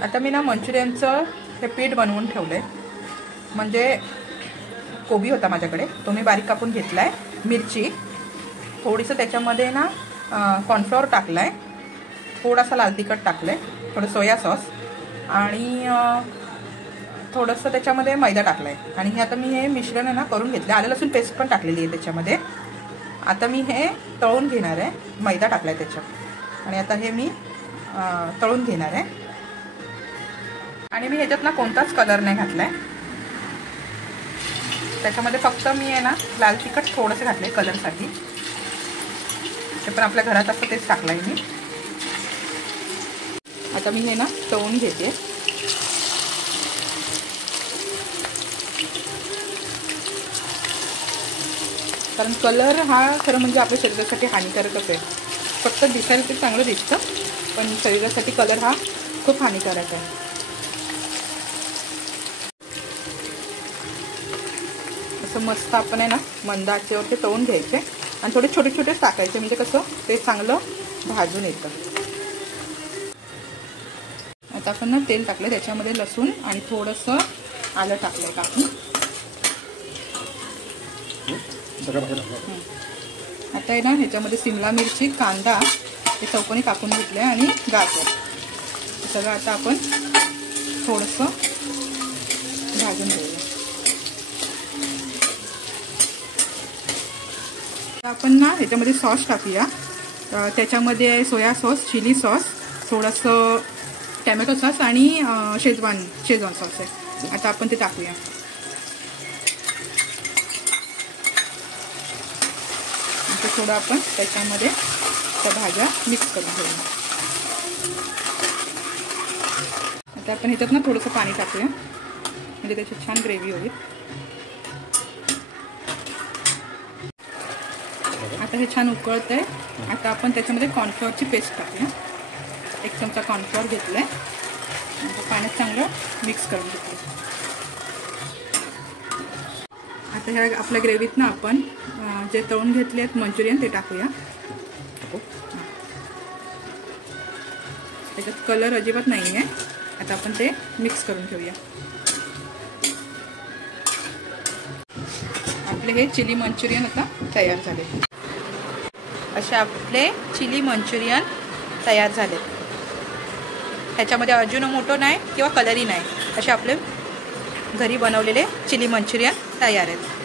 आता मी ना मंचुरियनचं हे पीठ बनवून ठेवलं आहे. म्हणजे कोबी होता माझ्याकडे, तो मी बारीक कापून घेतला आहे. मिरची थोडीसं त्याच्यामध्ये ना कॉर्नफ्लॉवर टाकला आहे, थोडासा लाल तिखट टाकलं आहे, थोडं सोया सॉस आणि थोडंसं त्याच्यामध्ये मैदा टाकला आहे. आणि हे आता मी हे मिश्रण आहे ना करून घेतलं. आलं लसूण पेस्ट पण टाकलेली आहे त्याच्यामध्ये. आता मी हे तळून घेणार आहे. मैदा टाकला आहे त्याच्यात आणि आता हे मी तळून घेणार आहे. आणि मी ह्याच्यात ना कोणताच कलर नाही घातला आहे. त्याच्यामध्ये फक्त मी आहे ना लाल तिखट थोडंसं घातलं आहे कलरसाठी. ते पण आपल्या घरात असतं तेच टाकलं आहे मी. आता मी हे ना तळून घेते. कारण कलर हा खरं म्हणजे आपल्या शरीरासाठी हानिकारकच आहे. फक्त दिसायला ते चांगलं दिसतं, पण शरीरासाठी कलर हा खूप हानिकारक आहे. असं मस्त आपण आहे ना मंद आचेवरती तळून घ्यायचे आणि थोडे छोटे छोटेच टाकायचे, म्हणजे कसं ते चांगलं भाजून येतं. आता आपण ना तेल टाकलं, त्याच्यामध्ये लसूण आणि थोडंसं आलं टाकलं टाकून. आता आहे ना ह्याच्यामध्ये शिमला मिरची, कांदा हे चौकोनी कापून घेतले आणि गाजर सगळं आता आपण थोडंसं भाजून घेऊया. आपण ना ह्याच्यामध्ये सॉस टाकूया. त्याच्यामध्ये सोया सॉस, चिली सॉस, थोडंसं टॅमॅटो सॉस आणि शेजवान सॉस आहे. आता आपण ते टाकूया. आता थोडं आपण त्याच्यामध्ये त्या भाज्या मिक्स करून घेऊया. आता आपण ह्याच्यात ना थोडंसं पाणी टाकूया, म्हणजे त्याची छान ग्रेव्ही होईल. आता हे छान उकळत आहे. आता आपण त्याच्यामध्ये कॉर्नफ्लॉवरची पेस्ट टाकूया. 1 चमचा कॉर्नफ्लॉवर घेतलाय. पाण्यात चांगलं मिक्स करून घेतलं. आता ह्या आपल्या ग्रेव्हीत ना आपण जे तळून घेतले आहेत मंचुरियन ते टाकूया. त्याच्यात कलर अजिबात नाही आहे. आता आपण ते मिक्स करून घेऊया. आपले हे चिली मंचुरियन आता तयार झाले. असे आपले चिली मंचुरियन तयार झाले. ह्याच्यामध्ये अजिनोमोटो नाही किंवा कलरही नाही, असे आपले घरी बनवलेले चिली मंचुरियन तयार आहेत.